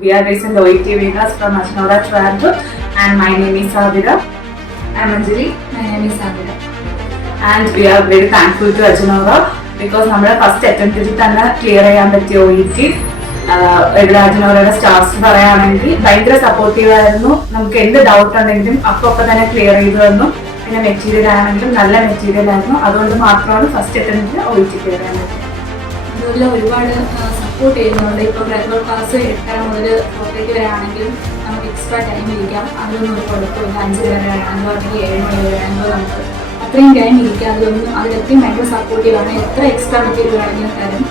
We are based in the OET Vegas from Ajnora, Trivandrum, and my name is Sabira. I am Anjali. My name is Sabira. And we are very thankful to Ajnora because നമ്മുടെ first അറ്റംപ്റ്റിൽ തന്നെ clear ചെയ്യാൻ പറ്റിയ OET. ഇവിടെ അജ്നോറയുടെ staffs പറയുകയാണെങ്കിൽ ഭയങ്കര supportive ആയിരുന്നു. നമുക്ക് എന്ത് ഡൗട്ട് ഉണ്ടെങ്കിലും അപ്പോൾ തന്നെ ക്ലിയർ ചെയ്തു തന്നു. പിന്നെ മെറ്റീരിയൽ ആണെങ്കിലും നല്ല മെറ്റീരിയൽ ആയിരുന്നു. അതുകൊണ്ട് മാത്രമാണ് ഫസ്റ്റ് അറ്റംപ്റ്റിൽ OET ക്ലിയർ ചെയ്യാൻ പറ്റിയത്. അതുപോലെ ഒരുപാട് സപ്പോർട്ട് ചെയ്യുന്നുണ്ട്. ഇപ്പോൾ റെഗുലർ ക്ലാസ് 8:30 മുതൽ 4:30 വരെ ആണെങ്കിലും നമുക്ക് എക്സ്ട്രാ ടൈം ഇരിക്കാം. അതിലൊന്നും ഒരു കുഴപ്പമില്ല. 5 വരെ ആണെങ്കിലോ അല്ലെങ്കിൽ 7 മണി വരെ ആണെങ്കിലോ നമുക്ക് അത്രയും ടൈം ഇരിക്കാം. അതിലൊക്കെയും ഭയങ്കര സപ്പോർട്ടീവാണ്. എത്ര എക്സ്ട്രാ മെറ്റീരിയൽ വേണമെങ്കിലും തരും.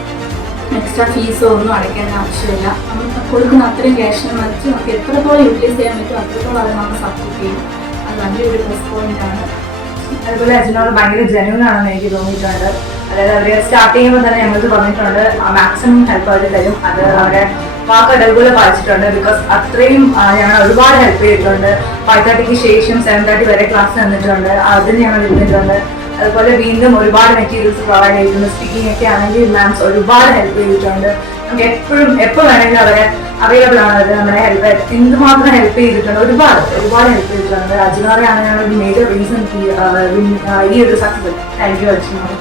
എക്സ്ട്രാ ഫീസോ ഒന്നും അടയ്ക്കേണ്ട ആവശ്യമില്ല. നമുക്ക് കൊടുക്കുന്ന അത്രയും ക്യാഷിന് മറിച്ച് നമുക്ക് എത്രത്തോളം യൂട്ടിലൈസ് ചെയ്യാൻ പറ്റും അത്രത്തോളം അത് നമുക്ക് സപ്പോർട്ട് ചെയ്യും. അത് നല്ലൊരു പ്ലസ് പോയിന്റാണ്. അതുപോലെ അജ്നോർ ഭയങ്കര ജെന്യൂൻ ആണെന്ന് എനിക്ക് തോന്നിയിട്ടുണ്ട്. അതായത് അവര് സ്റ്റാർട്ട് ചെയ്യുമ്പോൾ തന്നെ ഞങ്ങൾക്ക് പറഞ്ഞിട്ടുണ്ട് മാക്സിമം ഹെൽപ്പ് അവർ തരും. അത് അവരെ വാക്ക് അതുപോലെ പാലിച്ചിട്ടുണ്ട്. ബിക്കോസ് അത്രയും ഞങ്ങൾ ഒരുപാട് ഹെൽപ്പ് ചെയ്തിട്ടുണ്ട്. 5:30 ശേഷം 7:30 വരെ ക്ലാസ് തന്നിട്ടുണ്ട്. അതിന് ഞങ്ങൾ ഇരുന്നിട്ടുണ്ട്. അതുപോലെ വീണ്ടും ഒരുപാട് മെറ്റീരിയൽസ് പ്രൊവൈഡ് ചെയ്തിട്ടുണ്ട്. സ്പീക്കിംഗ് ഒക്കെ ആണെങ്കിൽ മാംസ് ഒരുപാട് ഹെൽപ്പ് ചെയ്തിട്ടുണ്ട്. നമുക്ക് എപ്പോൾ വേണമെങ്കിലും അവരെ അവൈലബിൾ ആണ്. അത് നമ്മുടെ ഹെൽപ്പ് എന്തുമാത്രം ഹെൽപ്പ് ചെയ്തിട്ടുണ്ട്. ഒരുപാട് ഹെൽപ്പ് ചെയ്തിട്ടുണ്ട്. അജ്നോറയാണ് ഞങ്ങൾ ഒരു മേജർ റീസൺ ഈ ഒരു സക്സസ്. Thank you അജ്നോർ.